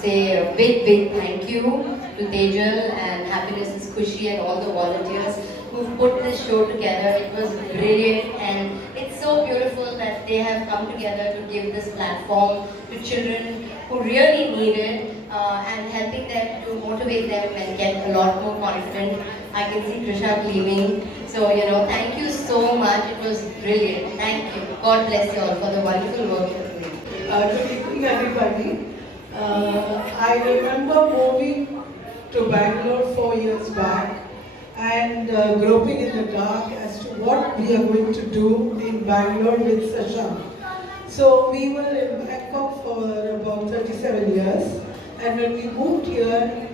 say a big thank you to Tejal and Happiness is Kushi and all the volunteers who put this show together. It was brilliant and it's so beautiful that they have come together to give this platform to children who really need it and helping them to motivate them and get a lot more confident. I can see Trisha gleaming. So, thank you so much. It was brilliant. Thank you. God bless you all for the wonderful work you're doing. Good evening, everybody. I remember moving to Bangalore 4 years back and groping in the dark as to what we are going to do in Bangalore with Shashank. So we were in Bangkok for about 37 years, and when we moved here,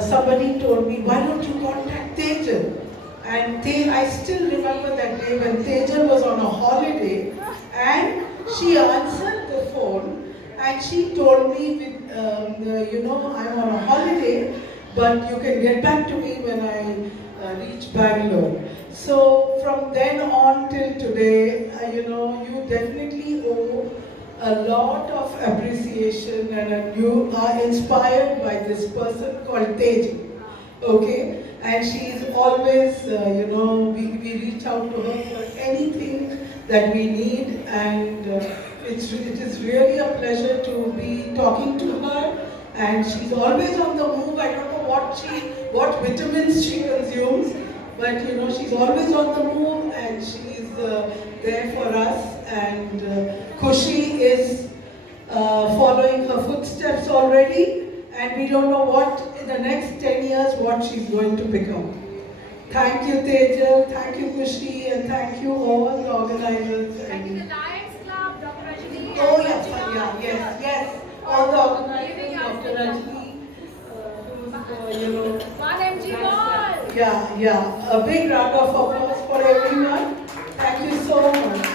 somebody told me, why don't you contact Tejal? And I still remember that day when Tejal was on a holiday and she answered the phone and she told me, I'm on a holiday, but you can get back to me when I reach Bangalore. So from then on till today, you definitely owe a lot of appreciation and you are inspired by this person called Tejal. Okay? And she is always, we reach out to her for anything that we need, and it is really a pleasure to be talking to her. And she's always on the move. I don't know what vitamins she consumes, but she's always on the move, and she's there for us. And Kushi is following her footsteps already. And we don't know what, in the next 10 years, what she's going to become. Thank you, Tejal, thank you, Kushi, and thank you all the organizers. Thank you, the Lions Club, Dr. Rajni. Oh, yes. All the organizers, Dr. Rajni, who's, 1MG Ball. Yeah. A big round of applause for everyone. Thank you so much.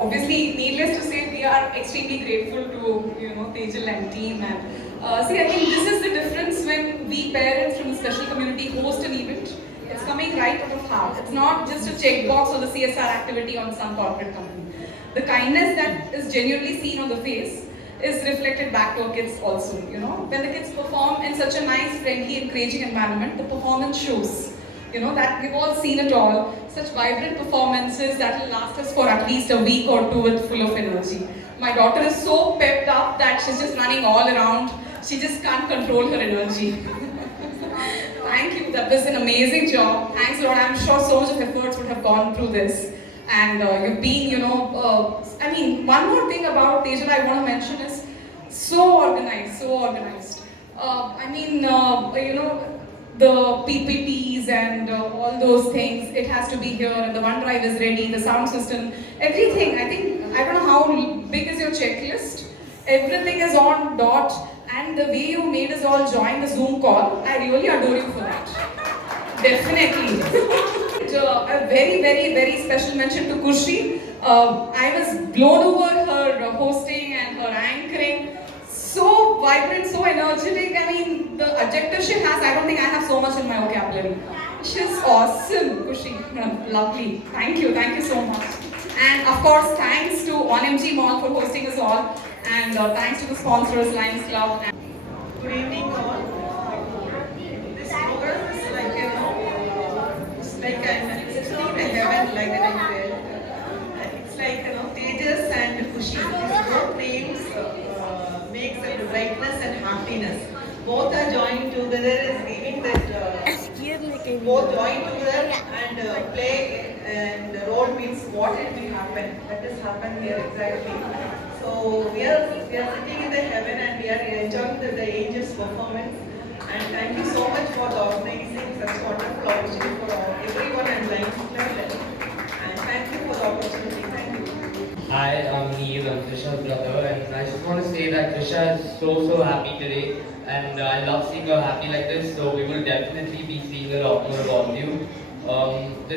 Obviously, needless to say, we are extremely grateful to Tejal and team. And see, I think this is the difference when we parents from the special community host an event. It's coming right out of heart. It's not just a checkbox or the CSR activity on some corporate company. The kindness that is genuinely seen on the face is reflected back to our kids also. When the kids perform in such a nice, friendly, encouraging environment, the performance shows. That we've all seen it all. Such vibrant performances that will last us for at least a week or two with full of energy. My daughter is so pepped up that she's just running all around. She just can't control her energy. Thank you. That was an amazing job. Thanks a lot. I'm sure so much of efforts would have gone through this. And you've been, one more thing about Tejal I want to mention is so organized. The PPTs and all those things, it has to be here, and the OneDrive is ready, the sound system, everything. I don't know how big is your checklist. Everything is on dot, and the way you made us all join the Zoom call, I really adore you for that. Definitely. A very special mention to Kushi. I was blown over her hosting and her anchoring. So vibrant, so energetic. The adjective she has, I don't think I have so much in my vocabulary. She's awesome, Kushi. Lovely. Thank you so much. And of course, thanks to 1MG Mall for hosting us all. And thanks to the sponsors, Lions Club. Good evening, all. This program is it's like I'm sitting in a heaven, like that I felt. It's like, Tejas and Kushi. These both names makes it brightness and happiness. Both are joined together is giving that both join together and play and the role means what it will happen. That has happened here exactly. So we are sitting in the heaven and we are enjoying the angels' performance. And thank you so much for the organizing such wonderful opportunity for everyone and Lions Club. And thank you for the opportunity. Thank you. Hi, I'm Neil, I'm Trisha's brother, and I just want to say that Trisha is so happy today, and I love seeing her happy like this, so we will definitely be seeing a lot more of all of you. The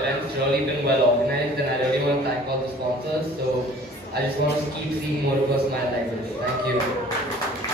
event's really been well organized, and I really want to thank all the sponsors, so I just want to keep seeing more of us smile like this. Thank you.